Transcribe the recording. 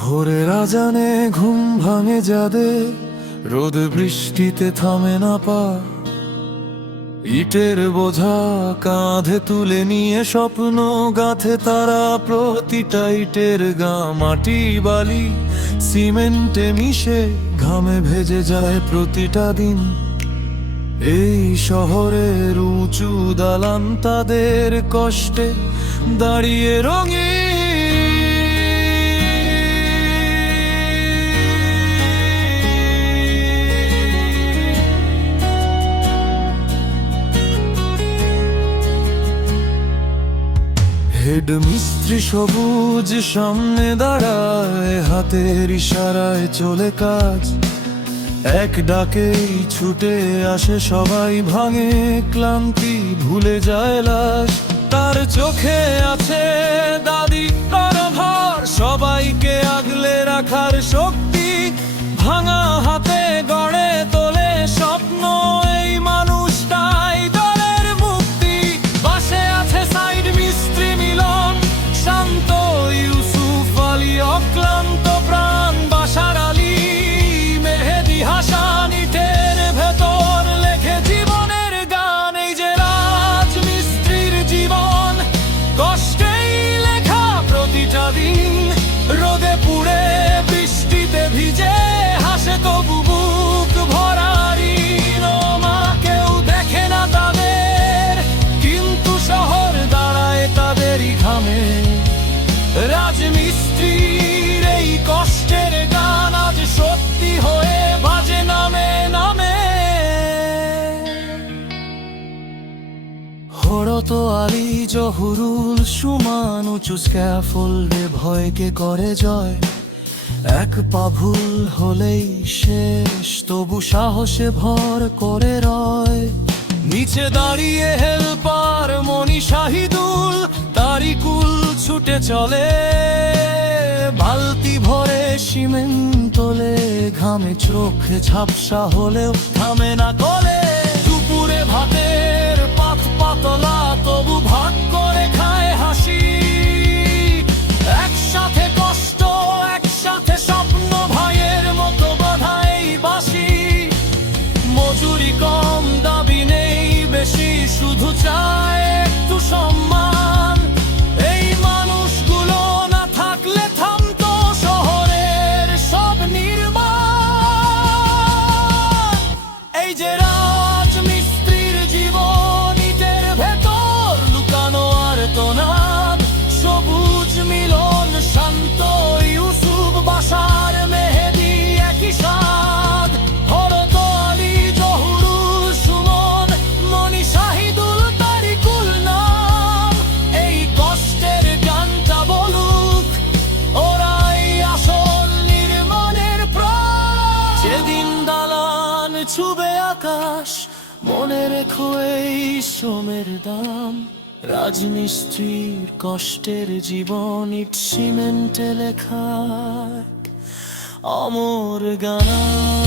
ভোরের আজানে ঘুম ভাঙে যাদের, রোদ বৃষ্টিতে থামে না পা। ইটের বোঝা কাঁধে তুলে নিয়ে স্বপ্ন গাঁথে তারা, প্রতিটা ইটের গা মাটি বালি সিমেন্টে মিশে ঘামে ভেজে যায় প্রতিটা দিন। এই শহরের উঁচু দালান তাদের কষ্টে দাঁড়িয়ে রঙে। হেড মিস্ত্রি সবুজ সামনে দাঁড়ায়, হাতের ইশারায় চলে কাজ। এক ডাকেই ছুটে আসে সবাই, ভাঙে ক্লান্তি ভুলে যায় লাশ। তার চোখে আছে দাদি ভর, সবাইকে আগলে রাখার শক্তি। ভাঙা হাতে গড়ে তোলে স্বপ্ন, এই মানুষটাই দলের মুক্তি। পাশে আছে সাইড মিস্ত্রি মিলন, শান্ত ইউসুফ আলী অক্লান্ত প্রাণ, বাশার আলী মেহেদি হাসান ইটের ভেতর লেখে জীবনের গান। এই যে রাজমিস্ত্রির জীবন, কষ্টেই লেখা প্রতিটা দিন। রোদে পুড়ে বৃষ্টিতে ভিজে হাসে তবু বুক ভরা ঋণ। মা কেউ দেখে না তাদের, কিন্তু শহর দাঁড়ায় তাদেরই ঘামে। রাজমিস্ত্রির এই কষ্টের গান আজ সত্যি হয়ে বাজে নামে নামে। হরত আলী জহুরুল সুমান উঁচু স্ক্যাফোল্ডে ভয়কে করে জয়। এক পা ভুল হলেই শেষ, তবু সাহসে ভর করে রয়। নিচে দাঁড়িয়ে হেল্পার মনি শাহিদুল, তারিকুল ছুটে চলে। বালতি ভরে সিমেন্ট তোলে, ঘামে চোখে ঝাপসা হলেও থামে না কলে। দুপুরে ভাতের পাত পাতলা, তবু ভাগ করে খায় হাসি। একসাথে কষ্ট একসাথে স্বপ্ন, ভাইয়ের মতো বাঁধা এই বাঁশি। মজুরি কম দাবি নেই বেশি, শুধু চায় একটু সম্মান। এই মানুষগুলো না থাকলে থামতো শহরের সব নির্মাণ। এই যে রাজমিস্ত্রির জীবন, ইটের ভেতর লুকানো আর্তনাদ। সবুজ মিলন, শান্ত ইউসুফ, বাশার মেহেদি একই সাদ। হরত আলী জহুরুল সুমন, মনি শাহিদুল তারিকুল নাম। এই কষ্টের গানটা বলুক, ওরাই আসল নির্মাণের প্রাণ। যেদিন দালান ছুবে আকাশ, মনে রেখো এই শ্রমের দাম। রাজমিস্ত্রির কষ্টের জীবন, ইট সিমেন্টে লেখা অমর গান।